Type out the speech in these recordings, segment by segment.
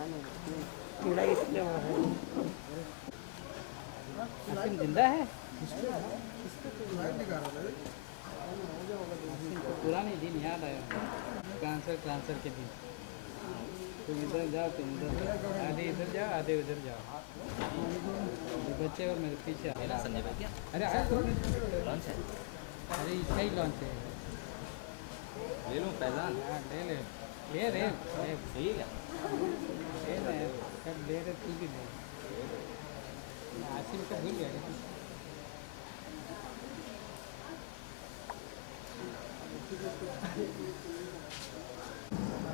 कीड़ा इसलिए हुआ है। आसिम जिंदा है? आसिम को पुराने दिन याद आया, ट्रांसफर के दिन। तुम इधर जाओ, तुम इधर जाओ, आधे इधर जाओ, आधे उधर जाओ। ये बच्चे और मेरे पीछे आ रहे। संजय भाई क्या अरे लॉन्च है? अरे इसका ही लॉन्च है। ले लूँ फैजान? हाँ ले ले, ले ले ले सही है क्या? ले ले, कब ले रहे तू भी ले। आसिम को भूल गया क्या?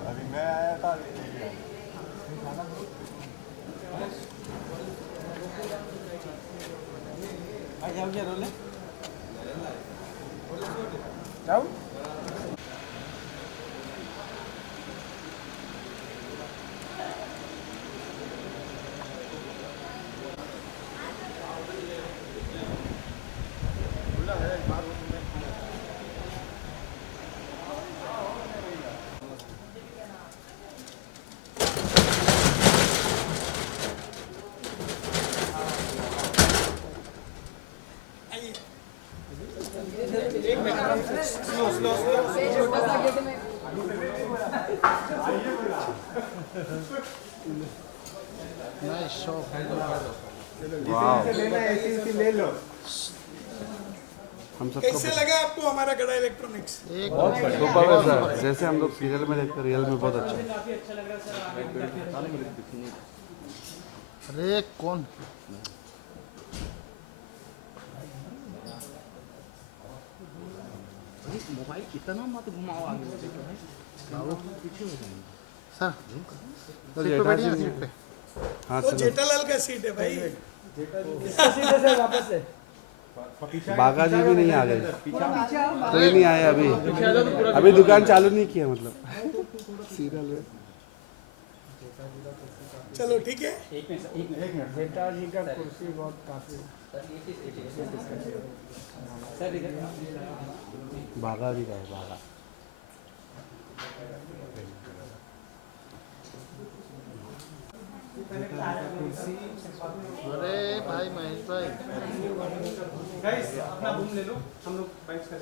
अभी मैं आया था जाओ क्या रोले जाओ ले लो। हम सबको कैसे लगा आपको हमारा गड़ा इलेक्ट्रॉनिक्स? सुपर है सर, जैसे हम लोग सीरियल में देखते रियल में बहुत अच्छा। अरे कौन मोबाइल इतना मत घुमाओ आगे से पीछे हो जाएंगे। सर तो सीट पे बैठिए ना, सीट पे। हाँ वो चलो, जेठालाल का सीट है भाई। बागा जी भी नहीं आ गए, कोई नहीं आए अभी, अभी दुकान चालू नहीं किया मतलब सीरियल में। चलो ठीक है। एक मिनट बेटा जी का कुर्सी बहुत काफी। सर इधर बागा जी का है, बागा। अरे भाई महेश भाई, अपना रूम ले लो, हम लोग बाइक्स का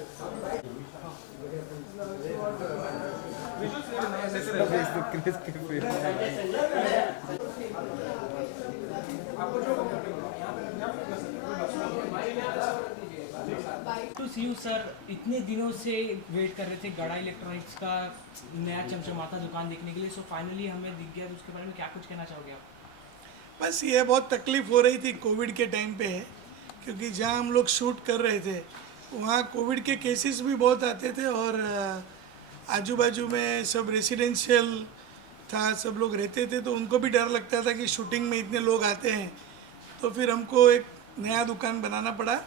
टू सी यू सर। इतने दिनों से वेट कर रहे थे गड़ा इलेक्ट्रॉनिक्स का नया चमचमाता दुकान देखने के लिए, सो फाइनली हमें दिख गया। तो उसके बारे में क्या कुछ कहना चाहोगे आप? बस ये बहुत तकलीफ हो रही थी कोविड के टाइम पे, क्योंकि जहाँ हम लोग शूट कर रहे थे वहाँ कोविड के केसेस भी बहुत आते थे और आजू बाजू में सब रेसिडेंशियल था, सब लोग रहते थे, तो उनको भी डर लगता था कि शूटिंग में इतने लोग आते हैं। तो फिर हमको एक नया दुकान बनाना पड़ा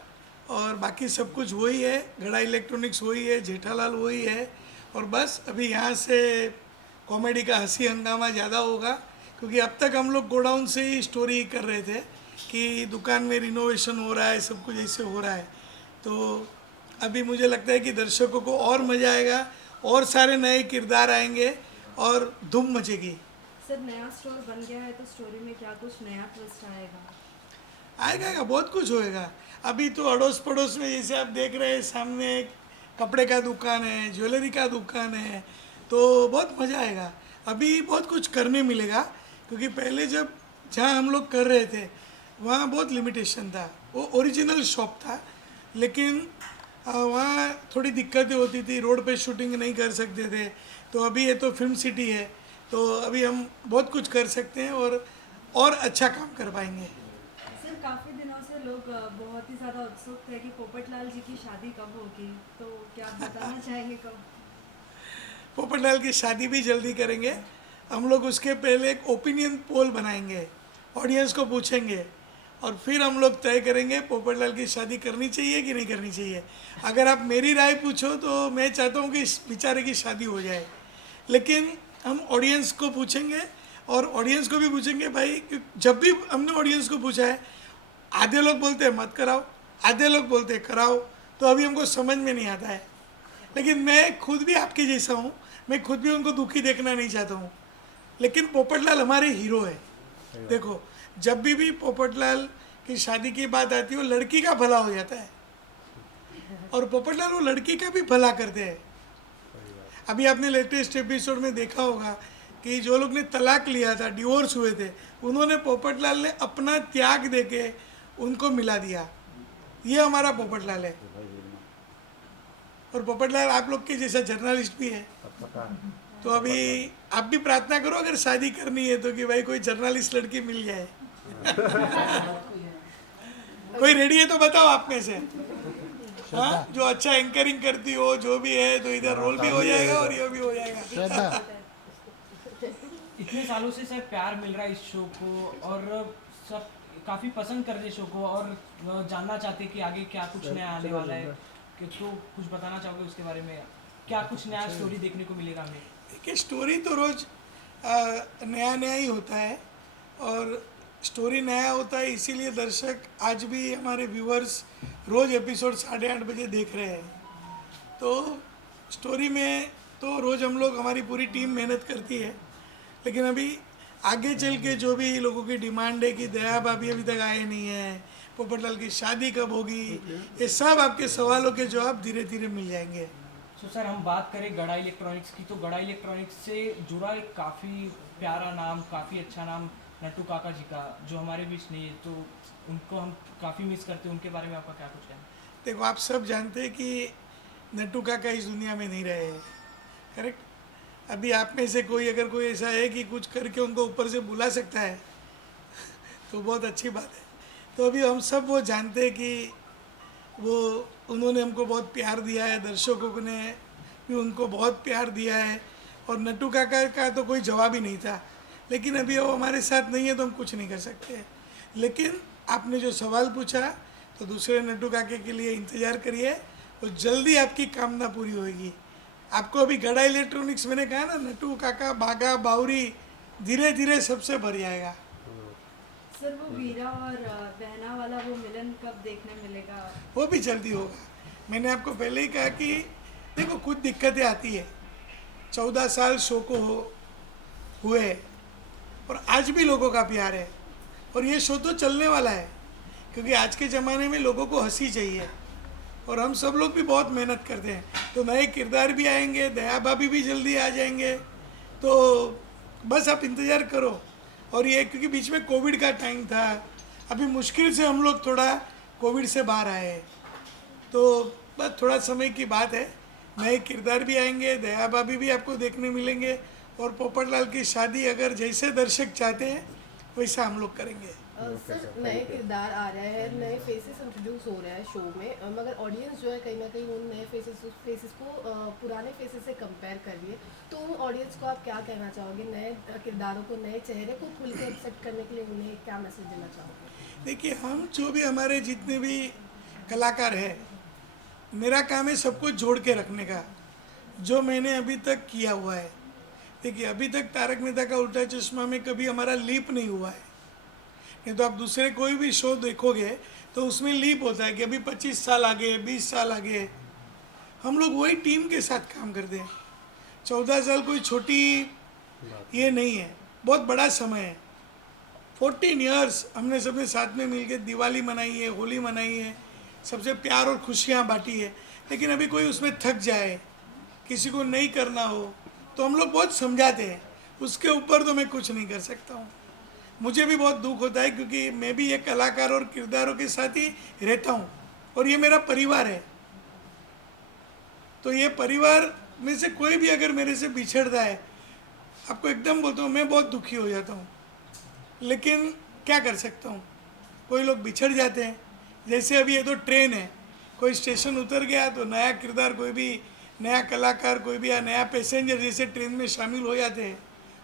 और बाकी सब कुछ वही है, गड़ा इलेक्ट्रॉनिक्स वही है, जेठालाल वही है। और बस अभी यहाँ से कॉमेडी का हंसी हंगामा ज़्यादा होगा, क्योंकि अब तक हम लोग गोडाउन से ही स्टोरी कर रहे थे कि दुकान में रिनोवेशन हो रहा है, सब कुछ ऐसे हो रहा है। तो अभी मुझे लगता है कि दर्शकों को और मज़ा आएगा और सारे नए किरदार आएंगे और धूम मचेगी। सर नया स्टोर बन गया है तो स्टोरी में क्या कुछ नया ट्विस्ट आएगा? आएगा, बहुत कुछ होएगा। अभी तो अड़ोस पड़ोस में जैसे आप देख रहे हैं, सामने एक कपड़े का दुकान है, ज्वेलरी का दुकान है, तो बहुत मज़ा आएगा। अभी बहुत कुछ करने मिलेगा, क्योंकि पहले जब जहाँ हम लोग कर रहे थे वहाँ बहुत लिमिटेशन था, वो ओरिजिनल शॉप था, लेकिन वहाँ थोड़ी दिक्कतें होती थी, रोड पे शूटिंग नहीं कर सकते थे। तो अभी ये तो फिल्म सिटी है, तो अभी हम बहुत कुछ कर सकते हैं और अच्छा काम कर पाएंगे। सर काफ़ी दिनों से लोग बहुत ही ज़्यादा उत्सुक थे कि पोपटलाल जी की शादी कब होगी, तो क्या आप बताना चाहेंगे कब? पोपटलाल की शादी भी जल्दी करेंगे हम लोग। उसके पहले एक ओपिनियन पोल बनाएंगे, ऑडियंस को पूछेंगे और फिर हम लोग तय करेंगे पोपटलाल की शादी करनी चाहिए कि नहीं करनी चाहिए। अगर आप मेरी राय पूछो तो मैं चाहता हूँ कि इस बेचारे की शादी हो जाए, लेकिन हम ऑडियंस को पूछेंगे और ऑडियंस को भी पूछेंगे भाई, कि जब भी हमने ऑडियंस को पूछा है, आधे लोग बोलते हैं मत कराओ, आधे लोग बोलते हैं कराओ, तो अभी हमको समझ में नहीं आता है। लेकिन मैं खुद भी आपके जैसा हूँ, मैं खुद भी उनको दुखी देखना नहीं चाहता हूँ। लेकिन पोपटलाल हमारे हीरो है। देखो जब भी पोपटलाल की शादी की बात आती है वो लड़की का भला हो जाता है, और पोपटलाल वो लड़की का भी भला करते हैं। अभी आपने लेटेस्ट एपिसोड में देखा होगा कि जो लोग ने तलाक लिया था, डिवोर्स हुए थे, उन्होंने पोपटलाल ने अपना त्याग देके उनको मिला दिया। ये हमारा पोपटलाल है। और पोपटलाल आप लोग के जैसा जर्नलिस्ट भी है। तो अभी आप भी प्रार्थना करो अगर शादी करनी है तो कि भाई कोई जर्नलिस्ट लड़की मिल जाए। कोई रेडी है तो बताओ आप में से, हाँ, जो अच्छा एंकरिंग करती हो, जो भी है, तो इधर रोल भी हो जाएगा और ये भी हो जाएगा। इतने सालों से सर प्यार मिल रहा है इस शो को, और सब काफ़ी पसंद कर रहे शो को, और जानना चाहते हैं कि आगे क्या कुछ नया आने वाला है। कि तो कुछ बताना चाहोगे उसके बारे में, क्या कुछ नया स्टोरी देखने को मिलेगा हमें? देखिए स्टोरी तो रोज़ नया नया ही होता है, और स्टोरी नया होता है इसीलिए दर्शक आज भी हमारे व्यूअर्स रोज़ एपिसोड 8:30 बजे देख रहे हैं। तो स्टोरी में तो रोज़ हम लोग, हमारी पूरी टीम मेहनत करती है, लेकिन अभी आगे चल के जो भी लोगों की डिमांड है कि दया भाभी अभी तक आए नहीं है, पोपटलाल की शादी कब होगी, ये सब आपके सवालों के जवाब धीरे धीरे मिल जाएंगे। तो सर हम बात करें गड़ा इलेक्ट्रॉनिक्स की, तो गड़ा इलेक्ट्रॉनिक्स से जुड़ा एक काफ़ी प्यारा नाम, काफ़ी अच्छा नाम नट्टू काका जी का, जो हमारे बीच नहीं है, तो उनको हम काफ़ी मिस करते हैं। उनके बारे में आपका क्या कुछ कहना? देखो आप सब जानते हैं कि नट्टू काका इस दुनिया में नहीं रहे हैं, करेक्ट। अभी आप में से कोई अगर कोई ऐसा है कि कुछ करके उनको ऊपर से बुला सकता है तो बहुत अच्छी बात है। तो अभी हम सब वो जानते हैं कि वो, उन्होंने हमको बहुत प्यार दिया है, दर्शकों ने भी उनको बहुत प्यार दिया है, और नट्टू काका का तो कोई जवाब ही नहीं था। लेकिन अभी वो हमारे साथ नहीं है तो हम कुछ नहीं कर सकते। लेकिन आपने जो सवाल पूछा, तो दूसरे नट्टू काके के लिए इंतज़ार करिए, तो जल्दी आपकी कामना पूरी होगी। आपको अभी गड़ा इलेक्ट्रॉनिक्स मैंने कहा ना, नट्टू काका, बागा, बावरी, धीरे धीरे सबसे भर जाएगा। सर वो वीरा और बहना वाला वो मिलन कब देखने मिलेगा? वो भी जल्दी होगा। मैंने आपको पहले ही कहा कि देखो कुछ दिक्कतें आती है, 14 साल शो को हुए और आज भी लोगों का प्यार है, और ये शो तो चलने वाला है, क्योंकि आज के ज़माने में लोगों को हंसी चाहिए, और हम सब लोग भी बहुत मेहनत करते हैं। तो नए किरदार भी आएंगे, दया भाभी भी जल्दी आ जाएंगे, तो बस आप इंतज़ार करो। और ये क्योंकि बीच में कोविड का टाइम था, अभी मुश्किल से हम लोग थोड़ा कोविड से बाहर आए हैं, तो बस थोड़ा समय की बात है। नए किरदार भी आएंगे, दया भाभी भी आपको देखने मिलेंगे, और पोपटलाल की शादी अगर जैसे दर्शक चाहते हैं वैसा हम लोग करेंगे। सर नए किरदार आ रहे हैं, नए फेसेस इंट्रोड्यूस हो रहे हैं शो में, मगर ऑडियंस जो है कहीं ना कहीं उन नए फेसेस को पुराने फेसेस से कंपेयर कर रही है, तो उन ऑडियंस को आप क्या कहना चाहोगे? नए किरदारों को, नए चेहरे को खुल के एक्सेप्ट करने के लिए उन्हें क्या मैसेज देना चाहोगे? देखिए हम जो भी हमारे जितने भी कलाकार हैं, मेरा काम है सबको जोड़ के रखने का, जो मैंने अभी तक किया हुआ है। देखिए अभी तक तारक मेहता का उल्टा चश्मा में कभी हमारा लीप नहीं हुआ है, नहीं तो आप दूसरे कोई भी शो देखोगे तो उसमें लीप होता है कि अभी 25 साल आगे, 20 साल आगे। हम लोग वही टीम के साथ काम करते हैं। 14 साल कोई छोटी ये नहीं है, बहुत बड़ा समय है। 14 ईयर्स हमने सबने साथ में मिलकर दिवाली मनाई है, होली मनाई है, सबसे प्यार और खुशियाँ बांटी है। लेकिन अभी कोई उसमें थक जाए, किसी को नहीं करना हो, तो हम लोग बहुत समझाते हैं, उसके ऊपर तो मैं कुछ नहीं कर सकता हूँ। मुझे भी बहुत दुख होता है, क्योंकि मैं भी एक कलाकार और किरदारों के साथ ही रहता हूँ, और ये मेरा परिवार है। तो ये परिवार में से कोई भी अगर मेरे से बिछड़ता है, आपको एकदम बोलता हूँ, मैं बहुत दुखी हो जाता हूँ। लेकिन क्या कर सकता हूँ, कोई लोग बिछड़ जाते हैं। जैसे अभी ये तो ट्रेन है, कोई स्टेशन उतर गया तो नया किरदार, कोई भी नया कलाकार, कोई भी या नया पैसेंजर जैसे ट्रेन में शामिल हो जाते हैं,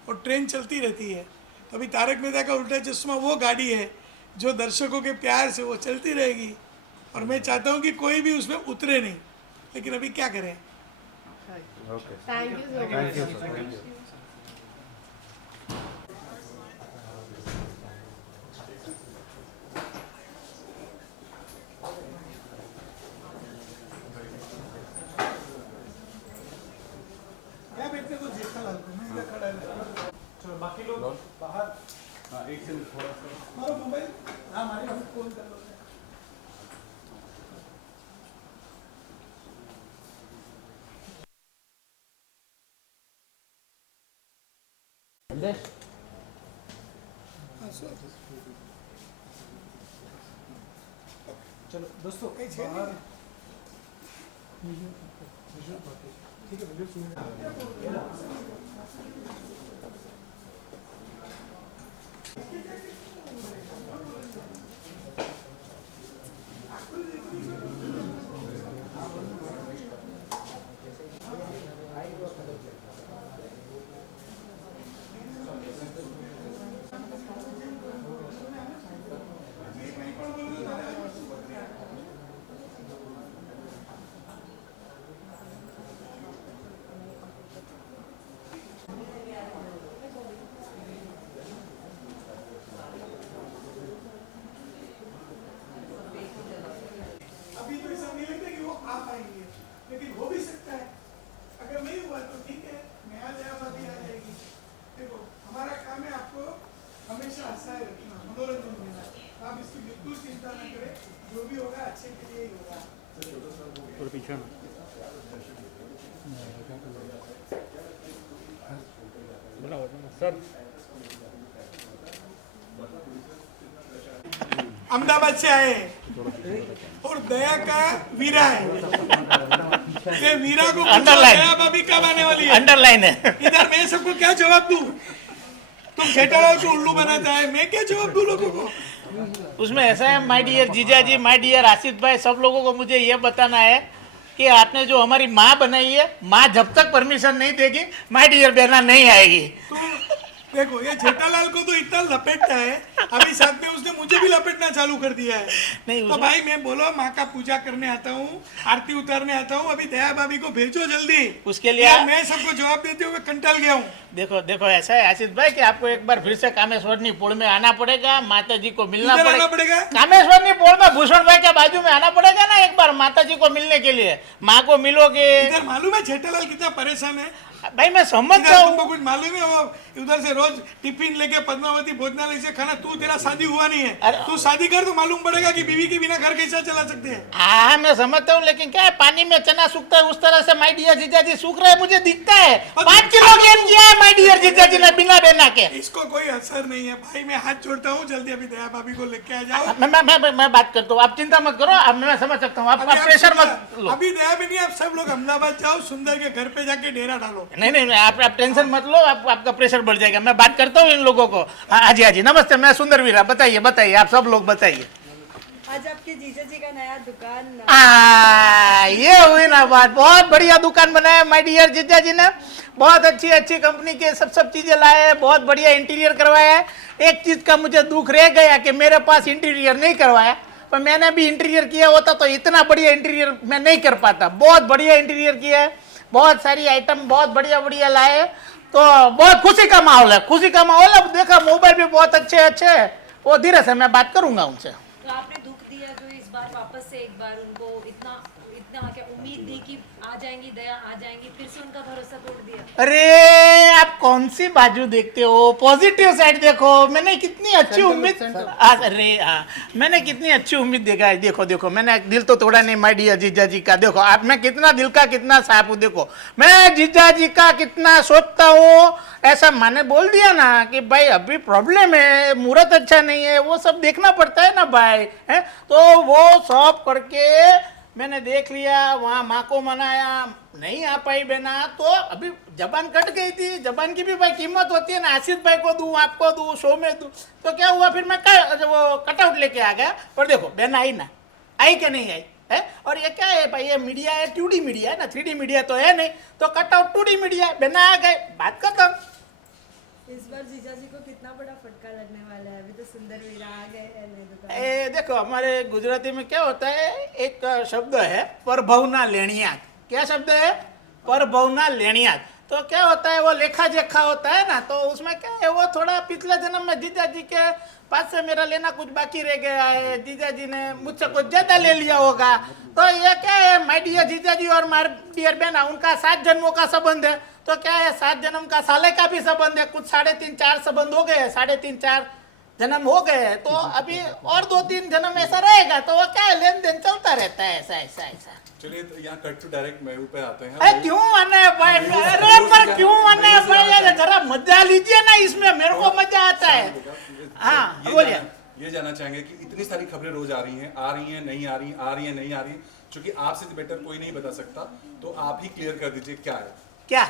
और ट्रेन चलती रहती है। तो अभी तारक मेहता का उल्टा चश्मा वो गाड़ी है जो दर्शकों के प्यार से वो चलती रहेगी, और मैं चाहता हूँ कि कोई भी उसमें उतरे नहीं, लेकिन अभी क्या करें। Thank you so much. मैं बैठने को जेठालाल को, मैं इधर खड़ा है। चलो बाकी मारो मोबाइल, हाँ मारी फोन कर लो। चलो दोस्तों कहीं छेड़ नहीं है। ठीक है वीडियो शुरू अभी तो ऐसा नहीं लगता कि वो आ पाएंगे, लेकिन हो भी सकता है। अगर नहीं हुआ तो ठीक है, नया नया बात ही आ जाएगी। देखो हमारा काम है आपको हमेशा हंसाए रखना, मनोरंजन देना। आप इसकी बिल्कुल चिंता न करें, जो भी होगा अच्छे के लिए ही होगा। पीछे सर अहमदाबाद से आए हैं और दया का वीरा है। ये वीरा को Underline. दया भाभी कब आने वाली है? अंडरलाइन है। इधर मैं सबको क्या जवाब दूं? तुम जेठालाल को उल्लू बनाता है, मैं क्या जवाब दूं लोगों को? उसमें ऐसा है, माय डियर जीजा जी, माय डियर आसिफ भाई, सब लोगों को मुझे ये बताना है कि आपने जो हमारी माँ बनाई है, माँ जब तक परमिशन नहीं देगी माय डियर बहना नहीं आएगी। देखो ये जेठालाल को तो इतना लपेटता है, अभी साथ में उसने मुझे भी लपेटना चालू कर दिया है। नहीं, तो भाई मैं बोलो माँ का पूजा करने आता हूँ, आरती उतारने आता हूँ, अभी दया भाभी को भेजो जल्दी। उसके लिए यार मैं सबको जवाब देते हुए कंटाल गया हूँ। देखो देखो ऐसा है आशीष भाई कि आपको एक बार फिर से कामेश्वरनी पोल में आना पड़ेगा, माता जी को मिलना किधर आना पड़ेगा। पड़ेगा? कामेश्वरनी पोल में भूषण भाई के बाजू में आना पड़ेगा ना एक बार माता जी को मिलने के लिए। माँ को मिलोगे। इधर मालूम है जेठालाल कितना परेशान है? भाई मैं समझता इधर हूँ। तुमको कुछ मालूम है? वो उधर से रोज टिफिन लेके पद्मावती भोजनालय से खाना, तू तेरा शादी हुआ नहीं है, अरे- तू शादी कर तो मालूम पड़ेगा कि बीवी के बिना घर कैसा चला सकते हैं। हाँ मैं समझता हूँ, लेकिन क्या है, पानी में चना सूखता है उस तरह से माय डियर जीजा जी सूख रहे मुझे दिखता है। 5 किलो गेन किया है माय डियर जीजा जी ने बिना बेना के। इसको कोई असर नहीं है भाई, मैं हाथ जोड़ता हूँ, जल्दी अभी दया भाभी को लेके आ जाओ। मैं बात करता हूँ, आप चिंता मत करो, अब मैं समझ सकता हूँ, आप अभी आप प्रेशर मत सुंदर- लो। अभी दया भी नहीं, आप सब लोग अहमदाबाद जाओ, सुंदर के घर पे जाके डेरा डालो। नहीं नहीं आप टेंशन मत लो, आपका प्रेशर बढ़ जाएगा। मैं बात करता हूँ इन लोगों को। हाँ जी नमस्ते, मैं सुंदर वीरा। बताइए बताइए, आप सब लोग बताइए। आज आपके जीजा जी का नया दुकान ये हुई ना बात, बहुत बढ़िया दुकान बनाया माय डियर जीजा जी ने। बहुत अच्छी अच्छी कंपनी के सब चीजें लाए हैं, बहुत बढ़िया इंटीरियर करवाया है। एक चीज का मुझे दुख रह गया कि मेरे पास इंटीरियर नहीं करवाया, पर मैंने भी इंटीरियर किया होता तो इतना बढ़िया इंटीरियर मैं नहीं कर पाता। बहुत बढ़िया इंटीरियर किया है, बहुत सारी आइटम बहुत बढ़िया बढ़िया लाए, तो बहुत खुशी का माहौल है, खुशी का माहौल। अब देखा मोबाइल भी बहुत अच्छे अच्छे है, वो धीरे से मैं बात करूंगा उनसे। तो आपने दुख दिया जो इस बार वापस से एक बार उनको इतना इतना क्या उम्मीद दी कि आ जाएंगी दया आ जाएंगी, फिर से उनका भरोसा तोड़ दिया। अरे आप कौन सी बाजू देखते हो, पॉजिटिव साइड देखो। मैंने कितनी अच्छी उम्मीद, अरे हाँ मैंने कितनी अच्छी उम्मीद देखा है। देखो देखो मैंने दिल तो तोड़ा नहीं माय डियर जीजा जी का। देखो आप, मैं कितना दिल का कितना साफ हूँ। देखो मैं जीजा जी का कितना सोचता हूँ। ऐसा मैंने बोल दिया ना कि भाई अभी प्रॉब्लम है, मुहूर्त अच्छा नहीं है, वो सब देखना पड़ता है ना भाई, है तो वो सब करके मैंने देख लिया। वहाँ माँ को मनाया, नहीं आ पाई बहना, तो अभी जबान कट गई थी। जबान की भी भाई कीमत होती है ना, आशीष भाई को दूँ, आपको दूँ, शो में दूँ, तो क्या हुआ फिर मैं वो कटआउट लेके आ गया। पर देखो बहन आई ना, आई क्या नहीं आई है। और ये क्या है भाई, ये मीडिया है, 2D मीडिया है ना, 3D मीडिया तो है नहीं, तो कटआउट 2D मीडिया, बहना आ गए, बात खत्म। इस बार जीजा जी को कितना बड़ा फटका लगने वाला है? अभी तो सुंदर वीरा आ गए हैं नई दुकान। ए देखो हमारे गुजराती में क्या होता है, एक शब्द है परभवना लेणियात। क्या शब्द है? परभवना लेणियात। तो क्या होता है, वो लेखा जोखा होता है ना, तो उसमें क्या है, वो थोड़ा पिछले जन्म में जीजा जी के पास से मेरा लेना कुछ बाकी रह गया है, जीजा जी ने मुझसे कुछ ज्यादा ले लिया होगा। तो ये क्या है, माय डियर जीजा जी और माय डियर बहना, उनका 7 जन्मों का संबंध है। तो क्या है, 7 जन्म का साले का भी संबंध है, कुछ 3.5 4 संबंध हो गए, 3.5 4 जन्म हो गए हैं, तो अभी और 2-3 जन्म ऐसा रहेगा, तो वो क्या है, लेन देन चलता रहता है, ऐसा ऐसा ऐसा। चलिए तो यहाँ कट टू डायरेक्ट महबूब पे आते हैं। अरे क्यों आना है भाई, अरे पर क्यों आना है भाई, यार जरा मजा लीजिए ना इसमें, मेरे को मजा आता है। हाँ बोलिए। ये जानना चाहेंगे कि इतनी सारी खबरें रोज आ रही हैं नहीं आ रही, आ रही हैं नहीं आ रही, क्योंकि आपसे बेटर कोई नहीं बता सकता, तो आप ही क्लियर कर दीजिए क्या है। क्या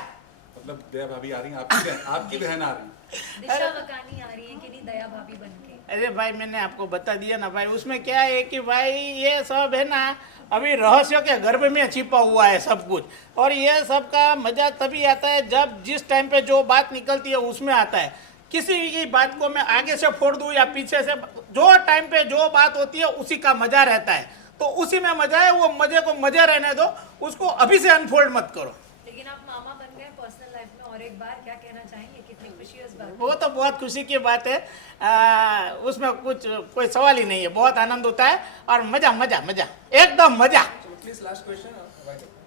मतलब दया भाभी आ रही हैं, आपकी बहन आ रही है, दिशा वकानी आ रही है कि नहीं दया भाभी बनके? अरे भाई मैंने आपको बता दिया ना भाई, उसमें क्या है कि भाई ये सब है ना अभी रहस्यों के गर्भ में छिपा हुआ है सब कुछ, और ये सब का मजा तभी आता है जब जिस टाइम पे जो बात निकलती है उसमें आता है। किसी की बात को मैं आगे से फोड़ दूं या पीछे से, जो टाइम पे जो बात होती है उसी का मजा रहता है, तो उसी में मजा है, वो मजे को मजे रहने दो, उसको अभी से अनफोल्ड मत करो। लेकिन आप मामा बन गए पर्सनल लाइफ में, और एक बार क्या कहना चाहेंगे, कितनी खुशी है इस बात? वो तो बहुत खुशी की बात है, उसमें कुछ कोई सवाल ही नहीं है, बहुत आनंद होता है और मजा मजा मजा एकदम मजा। प्लीज लास्ट क्वेश्चन,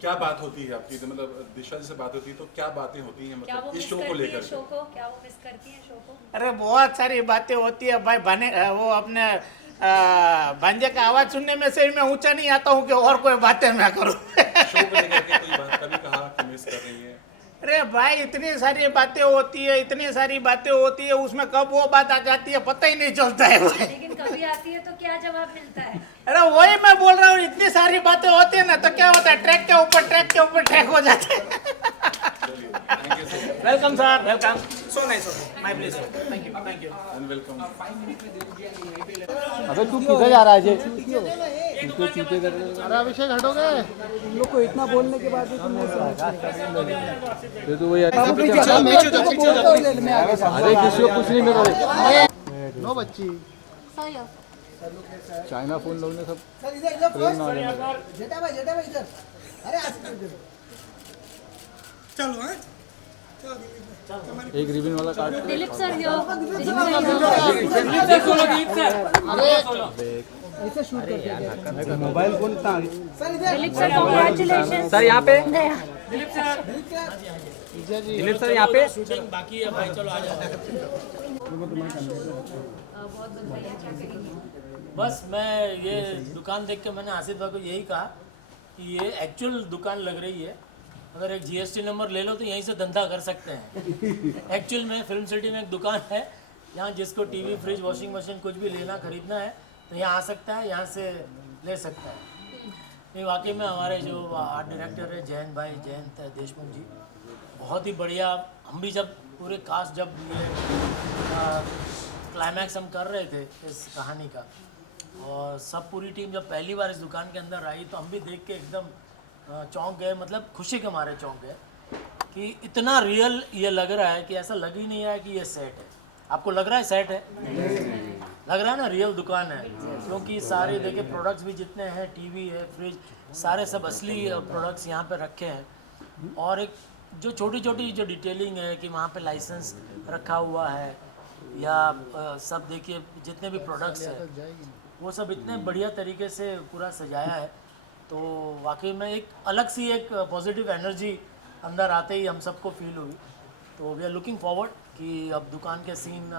क्या बात होती है आपकी, मतलब दिशा जी से बात होती है तो क्या बातें होती हैं, क्या वो मतलब मिस इस शो को करती है लेकर? शो को? क्या वो मिस करती है शो को? अरे बहुत सारी बातें होती है भाई, बने वो अपने भांजे का आवाज सुनने में से ही मैं ऊंचा नहीं आता हूँ कि और कोई बातें मैं करूँ। शो को लेकर के कोई बात कभी कहा कि मिस कर रही है? अरे भाई इतनी सारी बातें होती है, इतनी सारी बातें होती है, उसमें कब वो बात आ जाती है पता ही नहीं चलता है भाई। लेकिन कभी आती है तो क्या जवाब मिलता है? अरे वही मैं बोल रहा हूँ, इतनी सारी बातें होती है ना, तो क्या होता है, ट्रैक के ऊपर ट्रैक हो जाता है। Welcome sir, welcome, so nice, my please, thank you and welcome. अबे तू किधर जा रहा है? इनको चूते कर रहे हो। अरे अभिषेक हटोगे? तुम लोग को इतना बोलने के बाद भी तुम फिर तो वही अरे किसी को कुछ नहीं मिल रहा। नो बच्ची, चाइना फोन लोग ने सब चलो हाँ एक रिबन वाला कार्ड। दिलीप सर यो, मोबाइल फोन कहाँ? दिलीप सर कांग्रेचुलेशन सर यहाँ पे, दिलीप सर दिलीप सर यहाँ पे। बाकी है भाई, चलो आ जाओ। बहुत बधाई, क्या करेंगे? बस मैं ये दुकान देख के मैंने आसिफ भाई को यही कहा कि ये एक्चुअल दुकान लग रही है, अगर एक जीएसटी नंबर ले लो तो यहीं से धंधा कर सकते हैं। एक्चुअल में फिल्म सिटी में एक दुकान है, यहाँ जिसको टीवी, फ्रिज, वॉशिंग मशीन कुछ भी लेना खरीदना है तो यहाँ आ सकता है, यहाँ से ले सकता है। नहीं वाकई में हमारे जो आर्ट डायरेक्टर है जयंत देशमुख जी, बहुत ही बढ़िया। हम भी जब पूरे कास्ट जब ये क्लाइमैक्स हम कर रहे थे इस कहानी का, और सब पूरी टीम जब पहली बार इस दुकान के अंदर आई तो हम भी देख के एकदम चौंक गए, मतलब खुशी के मारे चौंक गए कि इतना रियल ये लग रहा है कि ऐसा लग ही नहीं रहा है कि ये सेट है। आपको लग रहा है सेट है? लग रहा है ना रियल दुकान है, क्योंकि सारे देखिए प्रोडक्ट्स भी जितने हैं, टीवी है, फ्रिज, सारे सब असली प्रोडक्ट्स यहाँ पे रखे हैं। और एक जो छोटी छोटी जो डिटेलिंग है कि वहाँ पे लाइसेंस रखा हुआ है या सब देखिए जितने भी प्रोडक्ट्स हैं वो सब इतने बढ़िया तरीके से पूरा सजाया है, तो वाकई में एक अलग सी एक पॉजिटिव एनर्जी अंदर आते ही हम सबको फील हुई। तो वी आर लुकिंग फॉरवर्ड कि अब दुकान के सीन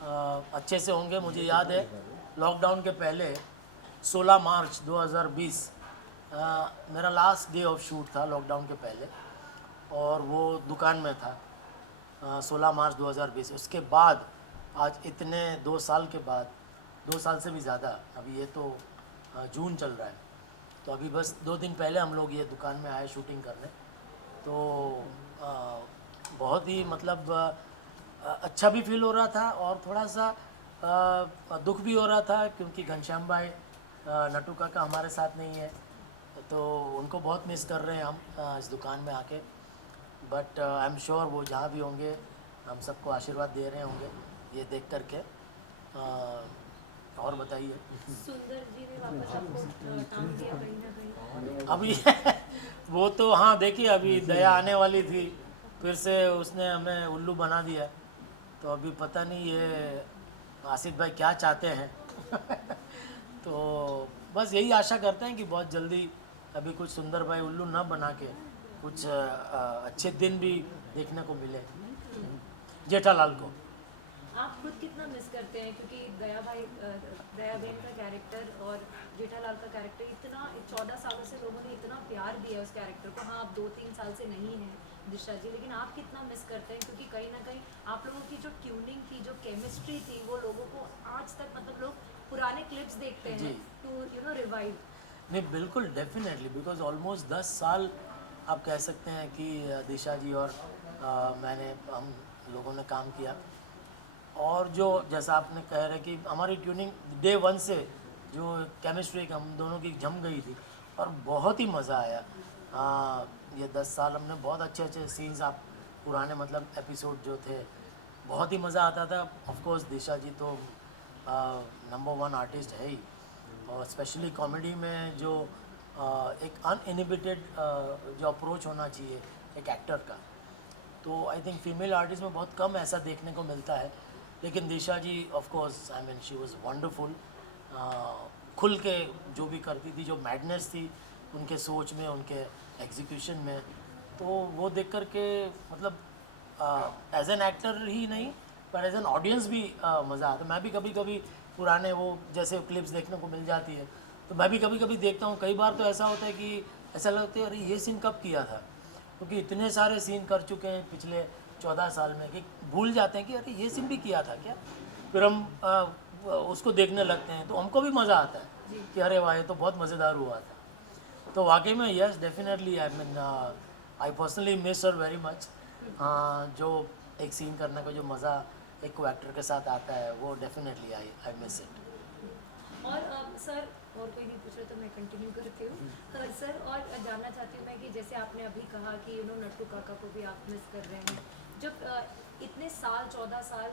अच्छे से होंगे। मुझे याद है लॉकडाउन के पहले 16 मार्च 2020 मेरा लास्ट डे ऑफ शूट था लॉकडाउन के पहले, और वो दुकान में था 16 मार्च 2020। उसके बाद आज इतने 2 साल के बाद, 2 साल से भी ज़्यादा, अभी ये तो जून चल रहा है, तो अभी बस 2 दिन पहले हम लोग ये दुकान में आए शूटिंग करने। तो बहुत ही मतलब अच्छा भी फील हो रहा था और थोड़ा सा दुख भी हो रहा था, क्योंकि घनश्याम भाई नटू काका हमारे साथ नहीं है, तो उनको बहुत मिस कर रहे हैं हम इस दुकान में आके। बट आई एम श्योर वो जहाँ भी होंगे हम सबको आशीर्वाद दे रहे होंगे ये देख करके। और बताइए। सुंदर जी ने वापस आपको टांग दिया कहीं ना कहीं? अभी वो तो हाँ देखिए, अभी दया आने वाली थी, फिर से उसने हमें उल्लू बना दिया, तो अभी पता नहीं ये आसिफ भाई क्या चाहते हैं। तो बस यही आशा करते हैं कि बहुत जल्दी अभी कुछ सुंदर भाई उल्लू ना बना के कुछ अच्छे दिन भी देखने को मिले जेठालाल को। आप खुद कितना मिस करते हैं, क्योंकि दया बहन का कैरेक्टर और जेठालाल का कैरेक्टर इतना 14 सालों से लोगों ने इतना प्यार दिया उस कैरेक्टर को। हाँ, आप 2-3 साल से नहीं हैं दिशा जी, लेकिन आप कितना मिस करते हैं, क्योंकि कहीं ना कहीं आप लोगों की जो ट्यूनिंग थी, जो केमिस्ट्री थी, वो लोगों को आज तक मतलब लोग पुराने क्लिप्स देखते हैं टू रिवाइव। नहीं बिल्कुल डेफिनेटली, बिकॉज ऑलमोस्ट 10 साल आप कह सकते हैं कि दिशा जी और हम लोगों ने काम किया। और जो जैसा आपने कह रहे कि हमारी ट्यूनिंग डे 1 से जो केमिस्ट्री हम दोनों की जम गई थी और बहुत ही मज़ा आया। ये 10 साल हमने बहुत अच्छे अच्छे सीन्स, आप पुराने मतलब एपिसोड जो थे, बहुत ही मज़ा आता था। ऑफ कोर्स दिशा जी तो नंबर 1 आर्टिस्ट है ही, और स्पेशली कॉमेडी में जो एक अनइनिबिटेड जो अप्रोच होना चाहिए एक एक्टर का, तो आई थिंक फीमेल आर्टिस्ट में बहुत कम ऐसा देखने को मिलता है। लेकिन Disha ji of course I mean she was wonderful, खुल के जो भी करती थी, जो मैडनेस थी उनके सोच में, उनके एग्जीक्यूशन में, तो वो देख कर के मतलब एज एन एक्टर ही नहीं पर एज एन ऑडियंस भी मज़ा आता। मैं भी कभी कभी पुराने वो जैसे क्लिप्स देखने को मिल जाती है तो मैं भी कभी कभी देखता हूँ। कई बार तो ऐसा होता है कि ऐसा लगता है अरे ये सीन कब किया था, क्योंकि इतने सारे सीन कर चुके हैं पिछले 14 साल में कि भूल जाते हैं कि अरे ये सीन भी किया था क्या। फिर हम उसको देखने लगते हैं तो हमको भी मज़ा आता है कि अरे वाह ये तो बहुत मज़ेदार हुआ था। तो वाकई में yes definitely I mean I personally miss her very much. जो एक सीन करने का जो मज़ा एक को एक्टर के साथ आता है वो डेफिनेटली आई मिस इट। और सर, और कोई नहीं पूछ रहा तो मैं कंटिन्यू करती हूँ सर। और जानना चाहती हूँ मैं कि जैसे आपने अभी कहा कि नट्टू काका को भी आप मिस कर रहे हैं। जब इतने साल 14 साल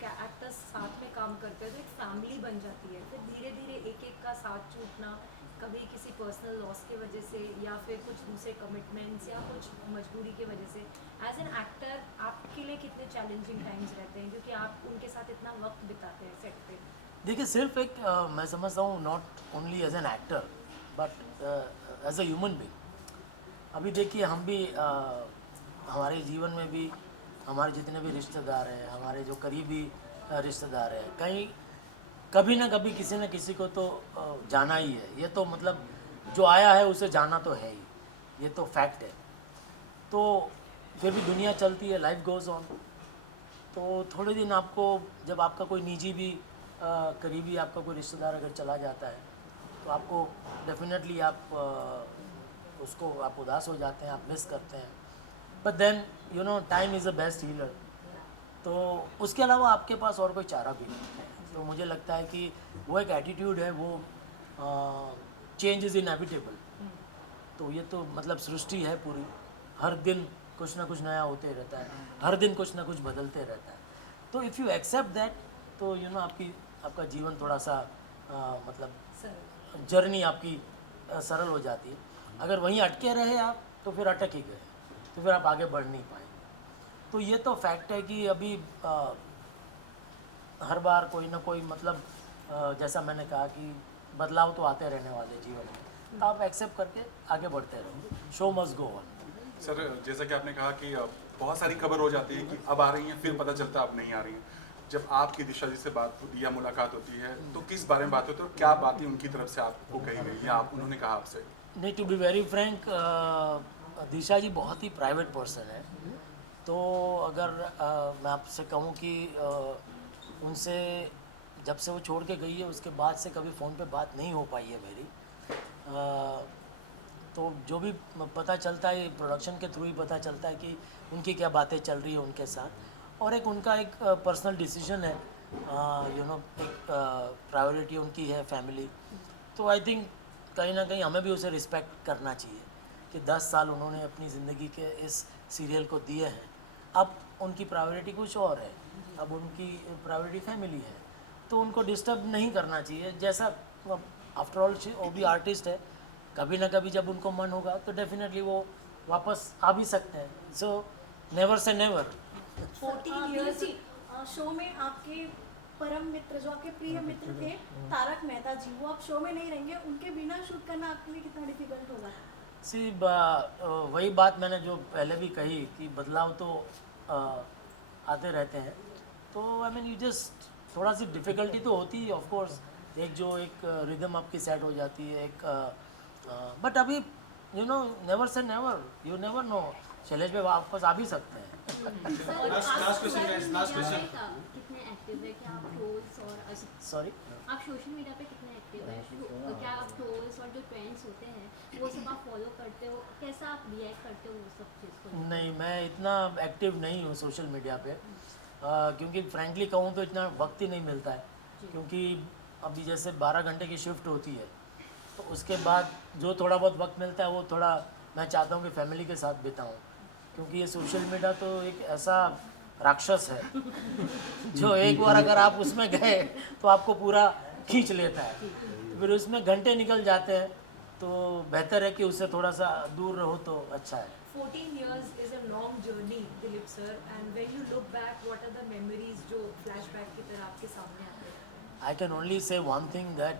एक्टर्स साथ में काम करते हैं तो एक फैमिली बन जाती है। फिर धीरे धीरे एक एक का साथ छूटना, कभी किसी पर्सनल लॉस की वजह से या फिर कुछ दूसरे कमिटमेंट्स या कुछ मजबूरी की वजह से, एज एन एक्टर आपके लिए कितने चैलेंजिंग टाइम्स रहते हैं, क्योंकि आप उनके साथ इतना वक्त बिताते हैं सेट पे? देखिए सिर्फ एक मैं समझता हूँ not only as an actor but as a human being. अभी देखिए हम भी हमारे जीवन में भी हमारे जितने भी रिश्तेदार हैं, हमारे जो करीबी रिश्तेदार हैं, कहीं कभी ना कभी किसी न किसी को तो जाना ही है। ये तो मतलब जो आया है उसे जाना तो है ही, ये तो फैक्ट है। तो फिर भी दुनिया चलती है, लाइफ गोज़ ऑन। तो थोड़े दिन आपको जब आपका कोई निजी भी करीबी आपका कोई रिश्तेदार अगर चला जाता है तो आपको डेफिनेटली आप उसको आप उदास हो जाते हैं, आप मिस करते हैं। But then time is the best healer. तो उसके अलावा आपके पास और कोई चारा भी नहीं है। तो मुझे लगता है कि वो एक एटीट्यूड है, वो चेंज इज़ इनएविटेबल। तो ये तो मतलब सृष्टि है पूरी, हर दिन कुछ ना कुछ नया होते रहता है, हर दिन कुछ ना कुछ बदलते रहता है। तो इफ़ यू एक्सेप्ट दैट तो आपका जीवन थोड़ा सा मतलब जर्नी आपकी सरल हो जाती है। अगर वहीं अटके रहे आप तो फिर अटक ही गए, तो फिर आप आगे बढ़ नहीं पाएंगे। तो ये तो फैक्ट है कि अभी हर बार कोई ना कोई मतलब जैसा मैंने कहा कि बदलाव तो आते रहने वाले जीवन में, तो आप एक्सेप्ट करके आगे बढ़ते रहो। Show must go on. Sir जैसा कि आपने कहा कि बहुत सारी खबर हो जाती है कि अब आ रही हैं, फिर पता चलता है अब नहीं आ रही हैं। जब आपकी दिशा जी से बात होती है या मुलाकात होती है तो किस बारे में बात होती है और क्या बातें उनकी तरफ से आपको कही गई या उन्होंने कहा आपसे? नहीं, टू बी वेरी फ्रैंक, दिशा जी बहुत ही प्राइवेट पर्सन है। तो अगर मैं आपसे कहूँ कि उनसे जब से वो छोड़ के गई है उसके बाद से कभी फ़ोन पे बात नहीं हो पाई है मेरी। तो जो भी पता चलता है प्रोडक्शन के थ्रू ही पता चलता है कि उनकी क्या बातें चल रही है उनके साथ। और एक उनका एक पर्सनल डिसीजन है, एक प्रायोरिटी उनकी है फैमिली। तो आई थिंक कहीं ना कहीं हमें भी उसे रिस्पेक्ट करना चाहिए कि 10 साल उन्होंने अपनी ज़िंदगी के इस सीरियल को दिए हैं। अब उनकी प्रायोरिटी कुछ और है, अब उनकी प्रायोरिटी फैमिली है, तो उनको डिस्टर्ब नहीं करना चाहिए। जैसा आफ्टर ऑल वो भी आर्टिस्ट है, कभी ना कभी जब उनको मन होगा तो डेफिनेटली वो वापस आ भी सकते हैं। So never say never. 14 years show में आपके परम मित्र, जो आपके प्रिय मित्र थे तारक मेहता जी, वो आप शो में नहीं रहेंगे, उनके बिना शूट करना आपके लिए कितना डिफिकल्ट होगा? वही बात मैंने जो पहले भी कही कि बदलाव तो आते रहते हैं। तो आई मीन यू जस्ट थोड़ा सी डिफ़िकल्टी तो होती है ऑफ कोर्स, एक रिदम आपकी सेट हो जाती है बट अभी you know never say never, you never know, Shailesh भाई वापस आ भी सकते हैं। कितने एक्टिव है, क्या आप ट्रोल्स और सॉरी, आप सोशल मीडिया पे कितने एक्टिव है, क्या आप ट्रोल्स और जो ट्रेंड्स होते हैं वो सब आप फॉलो करते हो, कैसा आप रिएक्ट करते हो वो सब चीज़ को? नहीं, मैं इतना एक्टिव नहीं हूँ सोशल मीडिया पे, क्योंकि फ्रैंकली कहूँ तो इतना वक्त ही नहीं मिलता है, क्योंकि अभी जैसे 12 घंटे की शिफ्ट होती है, तो उसके बाद जो थोड़ा बहुत वक्त मिलता है वो थोड़ा मैं चाहता हूँ कि फैमिली के साथ बिताऊँ, क्योंकि ये सोशल मीडिया तो एक ऐसा राक्षस है जो एक बार अगर आप उसमें गए तो आपको पूरा खींच लेता है, फिर उसमें घंटे निकल जाते हैं, तो बेहतर है कि उससे थोड़ा सा दूर रहो तो अच्छा है। 14 years is a long journey, Dilip sir, and when you look back, what are the memories जो flashback की तरह आपके सामने आते हैं? I can only say one thing that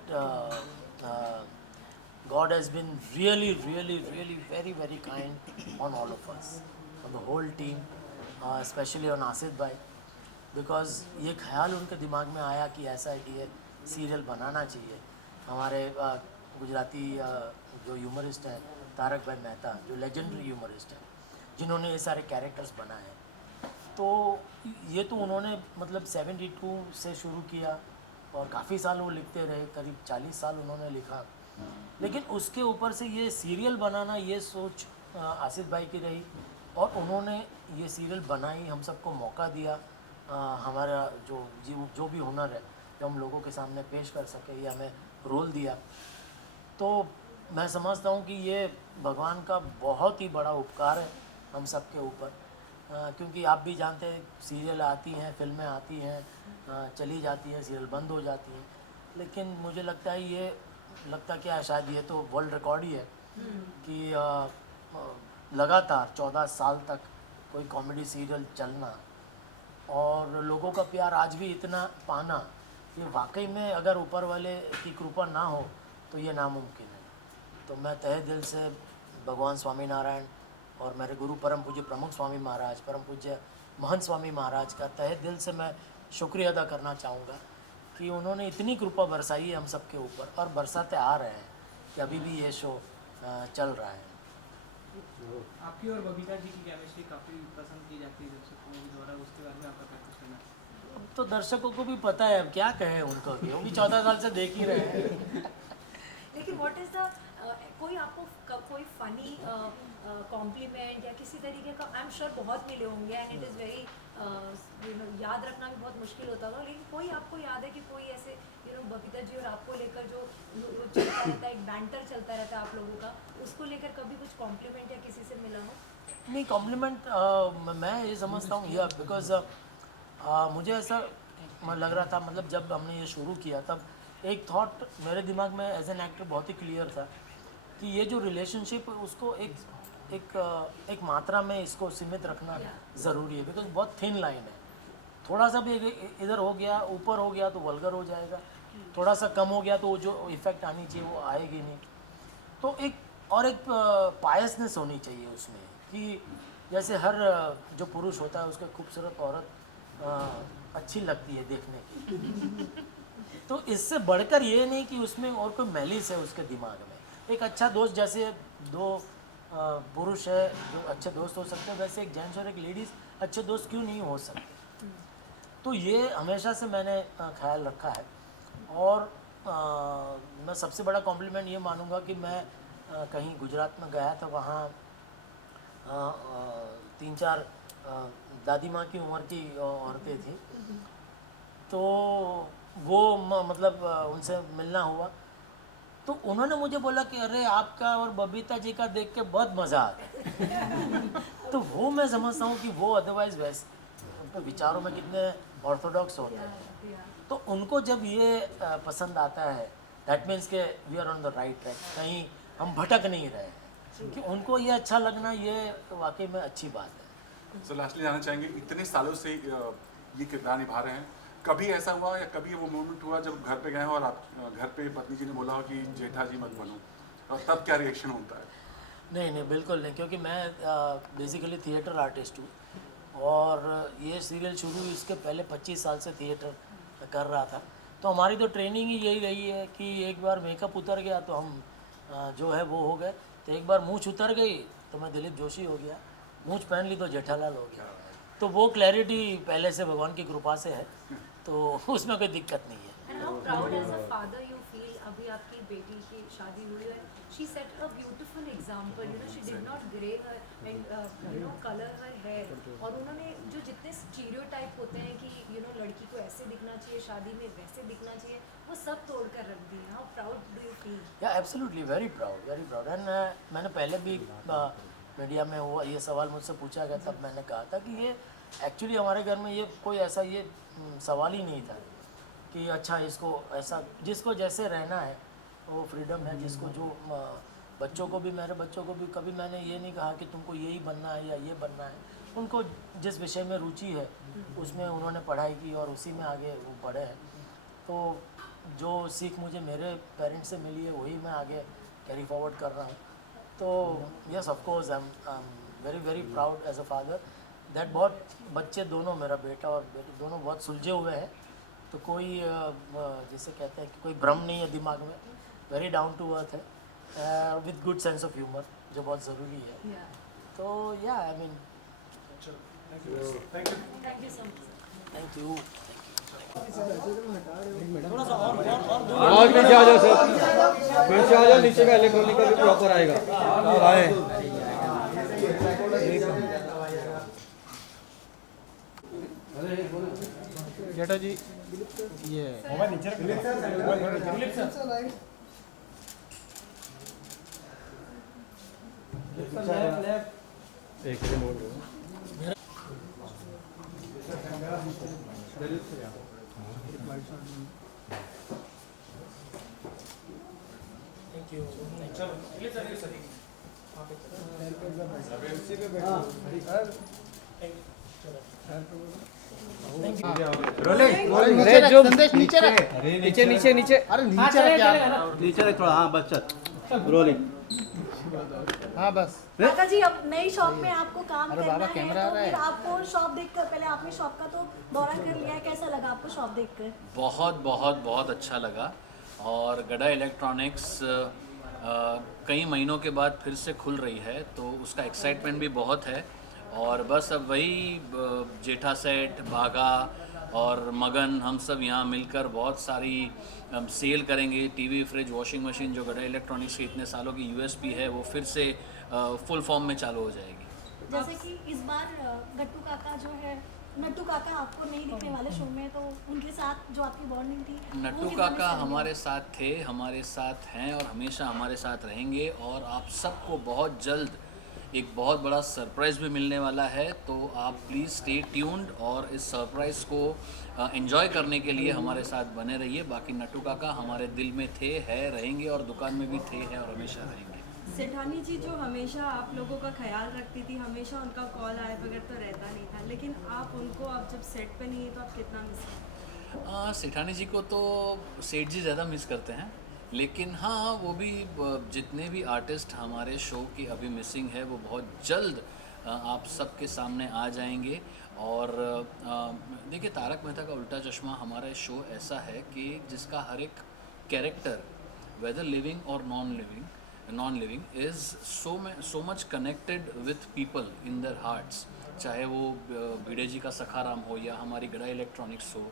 God has been really, really, really very, very kind on all of us, on the whole team, especially on Asif भाई, because ये ख्याल उनके दिमाग में आया कि ऐसा है कि ये सीरियल बनाना चाहिए। हमारे गुजराती जो ह्यूमरिस्ट हैं तारक भाई मेहता, जो लेजेंडरी ह्यूमरिस्ट हैं, जिन्होंने ये सारे कैरेक्टर्स बनाए हैं, तो ये तो उन्होंने मतलब 72 से शुरू किया और काफ़ी साल वो लिखते रहे, करीब 40 साल उन्होंने लिखा, लेकिन उसके ऊपर से ये सीरियल बनाना, ये सोच आसिफ भाई की रही और उन्होंने ये सीरियल बनाई, हम सबको मौका दिया, हमारा जो भी हुनर है जो हम लोगों के सामने पेश कर सके, ये हमें रोल दिया। तो मैं समझता हूँ कि ये भगवान का बहुत ही बड़ा उपकार है हम सब के ऊपर, क्योंकि आप भी जानते हैं सीरियल आती हैं, फिल्में आती हैं, चली जाती हैं, सीरियल बंद हो जाती हैं, लेकिन मुझे लगता है क्या शायद ये तो वर्ल्ड रिकॉर्ड ही है कि लगातार 14 साल तक कोई कॉमेडी सीरियल चलना और लोगों का प्यार आज भी इतना पाना, ये वाकई में अगर ऊपर वाले की कृपा ना हो तो ये नामुमकिन है। तो मैं तहे दिल से भगवान स्वामी नारायण और मेरे गुरु परम पूज्य प्रमुख स्वामी महाराज, परम पूज्य महंत स्वामी महाराज का तहे दिल से मैं शुक्रिया अदा करना चाहूँगा कि उन्होंने इतनी कृपा बरसाई है हम सब के ऊपर और बरसाते आ रहे हैं कि अभी भी ये शो चल रहा है। आपकी और बबीता जी की केमिस्ट्री काफ़ी पसंद की जाती है दर्शकों के द्वारा, उसके बारे में आपका क्या कुछ कहना है? तो दर्शकों को भी पता है, अब क्या कहें उनको, क्योंकि 14 साल से देख ही रहे हैं। लेकिन व्हाट इज़ द कोई आपको कोई फनी कॉम्प्लीमेंट या किसी तरीके का, आई एम श्योर बहुत मिले होंगे एंड इट इज़ वेरी याद रखना भी बहुत मुश्किल होता होगा, लेकिन कोई आपको याद है कि कोई ऐसे बबीता जी और आपको लेकर जो चलता रहता है, एक बैंटर चलता रहता है आप लोगों का, उसको लेकर कभी कुछ कॉम्प्लीमेंट या किसी से मिला हो? नहीं, कॉम्प्लीमेंट मैं ये समझता हूँ या बिकॉज मुझे ऐसा लग रहा था, मतलब जब हमने ये शुरू किया तब एक थॉट मेरे दिमाग में एज एन एक्टर बहुत ही क्लियर था कि ये जो रिलेशनशिप उसको एक मात्रा में इसको सीमित रखना ज़रूरी है, बिकॉज बहुत थिन लाइन है। थोड़ा सा भी इधर हो गया, ऊपर हो गया तो वल्गर हो जाएगा, थोड़ा सा कम हो गया तो वो जो इफ़ेक्ट आनी चाहिए वो आएगी नहीं। तो एक पायसनेस होनी चाहिए उसमें कि जैसे हर जो पुरुष होता है उसको खूबसूरत औरत अच्छी लगती है देखने की, तो इससे बढ़कर ये नहीं कि उसमें और कोई मैलिस है उसके दिमाग में। एक अच्छा दोस्त, जैसे दो पुरुष है जो अच्छे दोस्त हो सकते हैं, वैसे एक जेंट्स और एक लेडीज़ अच्छे दोस्त क्यों नहीं हो सकते। तो ये हमेशा से मैंने ख्याल रखा है और मैं सबसे बड़ा कॉम्प्लीमेंट ये मानूंगा कि मैं कहीं गुजरात में गया था, वहाँ 3-4 दादी माँ की उम्र की औरतें थी, तो वो मतलब उनसे मिलना हुआ, तो उन्होंने मुझे बोला कि अरे आपका और बबीता जी का देख के बहुत मज़ा आ गया। तो वो मैं समझता हूँ कि वो अदरवाइज़ वैसे उनके विचारों में कितने ऑर्थोडॉक्स होते हैं, तो उनको जब ये पसंद आता है दैट मीन्स के we are on the right track, कहीं हम भटक नहीं रहे हैं, कि उनको ये अच्छा लगना ये वाकई में अच्छी बात है। सो लास्टली जानना चाहेंगे, इतने सालों से ये किरदार निभा रहे हैं, कभी ऐसा हुआ या कभी वो मोमेंट हुआ जब घर पे गए हो और आप घर पे पत्नी जी ने बोला हो कि जेठा जी मत बनो, और तब क्या रिएक्शन होता है? नहीं, बिल्कुल नहीं, क्योंकि मैं बेसिकली थिएटर आर्टिस्ट हूँ और ये सीरियल शुरू हुई इसके पहले 25 साल से थिएटर कर रहा था। तो हमारी तो ट्रेनिंग ही यही रही है कि एक बार मेकअप उतर गया तो हम जो है वो हो गए। तो एक बार मूंछ उतर गई तो मैं दिलीप जोशी हो गया, मूंछ पहन ली तो जेठालाल हो गया। तो वो क्लैरिटी पहले से भगवान की कृपा से है, तो उसमें कोई दिक्कत नहीं है। And how proud as a father you feel? अभी आपकी बेटी की शादी हुई है, she set a beautiful example. You know, she did not grey her and color her hair. और उन्होंने जो जितने stereotype होते हैं कि लड़की को ऐसे दिखना चाहिए, शादी में वैसे दिखना चाहिए, वो सब तोड़ कर रख दिए। How proud do you feel? या एब्सोल्युटली वेरी प्राउड। एंड मैंने पहले भी मीडिया में हुआ ये सवाल मुझसे पूछा गया, तब मैंने कहा था कि ये एक्चुअली हमारे घर में ये कोई ऐसा ये सवाल ही नहीं था कि अच्छा इसको ऐसा, जिसको जैसे रहना है वो फ्रीडम है। जिसको जो बच्चों को भी, मेरे बच्चों को भी कभी मैंने ये नहीं कहा कि तुमको यही बनना है या ये बनना है। उनको जिस विषय में रुचि है उसमें उन्होंने पढ़ाई की और उसी में आगे वो बढ़े हैं। तो जो सीख मुझे मेरे पेरेंट्स से मिली है वही मैं आगे कैरी फॉरवर्ड कर रहा हूँ। तो yes of course I am very proud as a father that बहुत बच्चे दोनों, मेरा बेटा और बेटी दोनों बहुत सुलझे हुए हैं। तो कोई जैसे कहते हैं कि कोई भ्रम नहीं है दिमाग में, वेरी डाउन टू अर्थ है with good sense of humour, जो बहुत ज़रूरी है। तो या I mean Thank you so much. Thank you. और नीचे आ जाओ सर, नीचे आ जाओ, नीचे का इलेक्ट्रॉनिक का भी प्रॉपर आएगा। आए जेठा जी ये एक रिमोट थैंक यू। संदेश नीचे रख, नीचे नीचे नीचे अरे नीचे रख यार, नीचे रख थोड़ा। हाँ बस चल रोलिंग। हाँ बस। काका जी, अब नई शॉप में आपको काम अरे करना बाबा, है, कैमरा आ तो रहा फिर है। आपको शॉप देखकर, पहले आपने शॉप का तो दौरा कर लिया है, कैसा लगा आपको शॉप देखकर? बहुत अच्छा लगा। और गड़ा इलेक्ट्रॉनिक्स कई महीनों के बाद फिर से खुल रही है, तो उसका एक्साइटमेंट भी बहुत है। और बस अब वही जेठा सेट, बागा और मगन, हम सब यहाँ मिलकर बहुत सारी सेल करेंगे। टीवी, फ्रिज, वॉशिंग मशीन, जो गड़ा इलेक्ट्रॉनिक्स की इतने सालों की यूएसपी है, वो फिर से फुल फॉर्म में चालू हो जाएगी। जैसे कि इस बार गट्टू काका जो है, नट्टू काका आपको नहीं दिखने वाले शो में, तो उनके साथ जो आपकी बॉन्डिंग थी, नट्टू काका हमारे साथ थे, हमारे साथ हैं और हमेशा हमारे साथ रहेंगे। और आप सबको बहुत जल्द एक बहुत बड़ा सरप्राइज़ भी मिलने वाला है, तो आप प्लीज़ स्टे ट्यून्ड और इस सरप्राइज़ को एंजॉय करने के लिए हमारे साथ बने रहिए। बाकी नट्टू काका हमारे दिल में थे, है, रहेंगे और दुकान में भी थे, हैं और हमेशा रहेंगे। सेठानी जी जो हमेशा आप लोगों का ख्याल रखती थी, हमेशा उनका कॉल आए बगैर तो रहता नहीं था, लेकिन आप उनको अब जब सेट पे नहीं है तो आप कितना मिस करते? सेठानी जी को तो सेठ जी ज़्यादा मिस करते हैं, लेकिन हाँ वो भी जितने भी आर्टिस्ट हमारे शो की अभी मिसिंग है वो बहुत जल्द आप सबके सामने आ जाएंगे। और देखिए, तारक मेहता का उल्टा चश्मा हमारा शो ऐसा है कि जिसका हर एक कैरेक्टर, वेदर लिविंग और non living is so much connected with people in their hearts. चाहे वो भिड़े जी का सखाराम हो या हमारी गड़ा इलेक्ट्रॉनिक्स हो,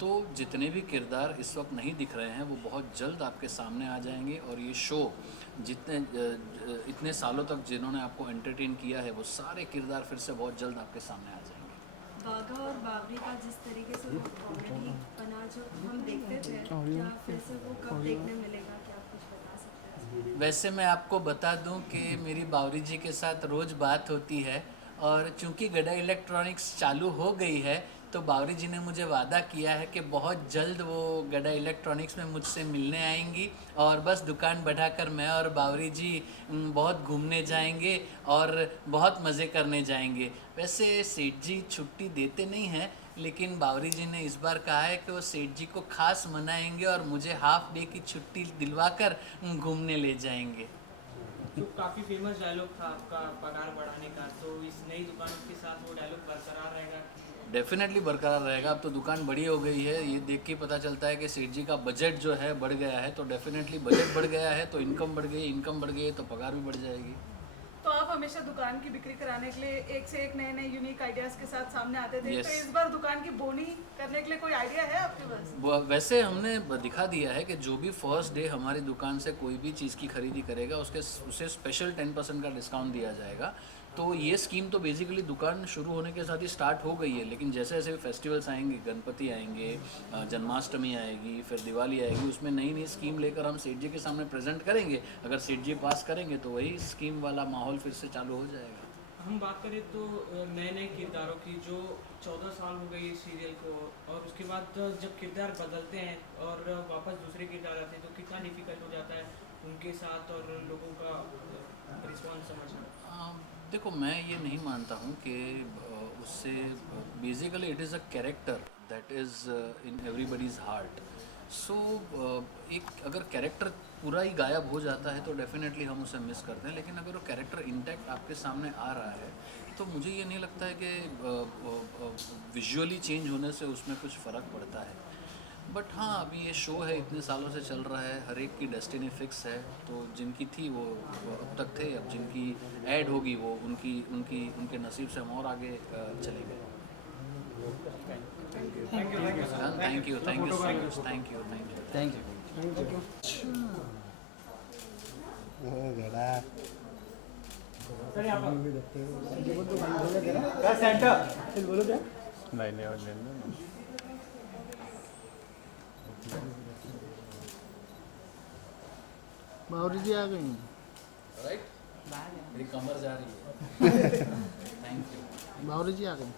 तो जितने भी किरदार इस वक्त नहीं दिख रहे हैं वो बहुत जल्द आपके सामने आ जाएंगे। और ये शो इतने सालों तक जिन्होंने आपको एंटरटेन किया है, वो सारे किरदार फिर से बहुत जल्द आपके सामने आ जाएंगे। बागा और बावरी का जिस तरीके से वो कॉमेडी बना जो हम देखते थे, क्या फिर से वो कब देखने मिलेगा, क्या आप कुछ बता सकते हैं? वैसे मैं आपको बता दूं कि मेरी बावरी जी के साथ रोज़ बात होती है, और चूंकि गड़ा इलेक्ट्रॉनिक्स चालू हो गई है तो बावरी जी ने मुझे वादा किया है कि बहुत जल्द वो गड़ा इलेक्ट्रॉनिक्स में मुझसे मिलने आएंगी, और बस दुकान बढ़ाकर मैं और बावरी जी बहुत घूमने जाएंगे और बहुत मज़े करने जाएंगे। वैसे सेठ जी छुट्टी देते नहीं हैं, लेकिन बावरी जी ने इस बार कहा है कि वो सेठ जी को खास मनाएंगे और मुझे हाफ डे की छुट्टी दिलवाकर घूमने ले जाएंगे। जो काफ़ी फेमस डायलॉग था आपका पगार बढ़ाने का, तो इस नई दुकान के साथ वो डायलॉग बरकरार रहेगा? डेफिनेटली बरकरार रहेगा। अब तो दुकान बड़ी हो गई है, ये देख के पता चलता है कि सेठ जी का बजट जो है बढ़ गया है, तो डेफिनेटली बजट बढ़ गया है तो इनकम बढ़ गई, इनकम बढ़ गई तो पगार भी बढ़ जाएगी। तो आप हमेशा दुकान की बिक्री कराने के लिए एक से एक नए नए यूनिक आइडियाज के साथ सामने आते थे। Yes. तो इस बार दुकान की बोनी करने के लिए कोई आइडिया है आपके पास? वैसे हमने दिखा दिया है कि जो भी फर्स्ट डे हमारी दुकान से कोई भी चीज़ की खरीदी करेगा उसे स्पेशल 10% का डिस्काउंट दिया जाएगा। तो ये स्कीम तो बेसिकली दुकान शुरू होने के साथ ही स्टार्ट हो गई है, लेकिन जैसे जैसे फेस्टिवल्स आएंगे, गणपति आएंगे, जन्माष्टमी आएगी, फिर दिवाली आएगी, उसमें नई नई स्कीम लेकर हम सेठ जी के सामने प्रेजेंट करेंगे। अगर सेठ जी पास करेंगे तो वही स्कीम वाला माहौल फिर से चालू हो जाएगा। हम बात करें तो नए नए किरदारों की, जो 14 साल हो गई सीरियल को, और उसके बाद जब किरदार बदलते हैं और वापस दूसरे किरदार आते हैं तो कितना डिफिकल्ट हो जाता है उनके साथ और लोगों का रिस्पॉन्स समझना? देखो, मैं ये नहीं मानता हूँ कि उससे basically it is a character that is in everybody's heart. So एक अगर कैरेक्टर पूरा ही गायब हो जाता है तो डेफिनेटली हम उसे मिस करते हैं, लेकिन अगर वो कैरेक्टर इंटैक्ट आपके सामने आ रहा है तो मुझे ये नहीं लगता है कि विजुअली चेंज होने से उसमें कुछ फ़र्क पड़ता है। बट हाँ, अभी ये शो है, इतने सालों से चल रहा है, हर एक की डेस्टिनी फिक्स है। तो जिनकी थी वो अब तक थे, अब जिनकी ऐड होगी वो उनके नसीब से हम और आगे चले गए। Thank you so much, thank you. Bawari ji आ गई। राइट, मेरी कमर जा रही है। Thank you. बावरी जी आ गई।